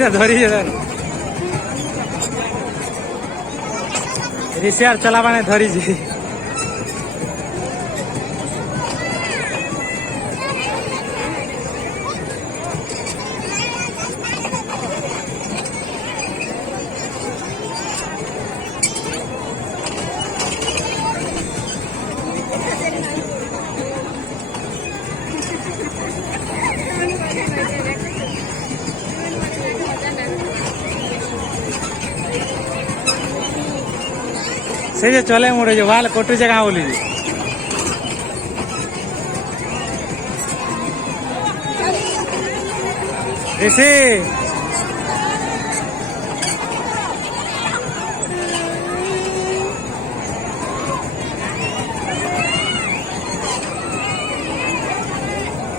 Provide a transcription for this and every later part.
ସେ ଧରି ରିସିଆର ଚଲା ମାନେ ଧରିଛି। से जे चले मुड़े जो वाल कोटू जगह बोली ऋषि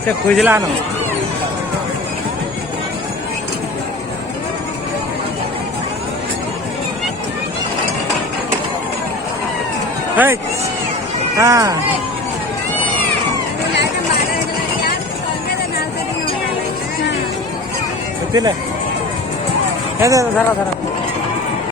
से खुजला न हाँ धरा धरा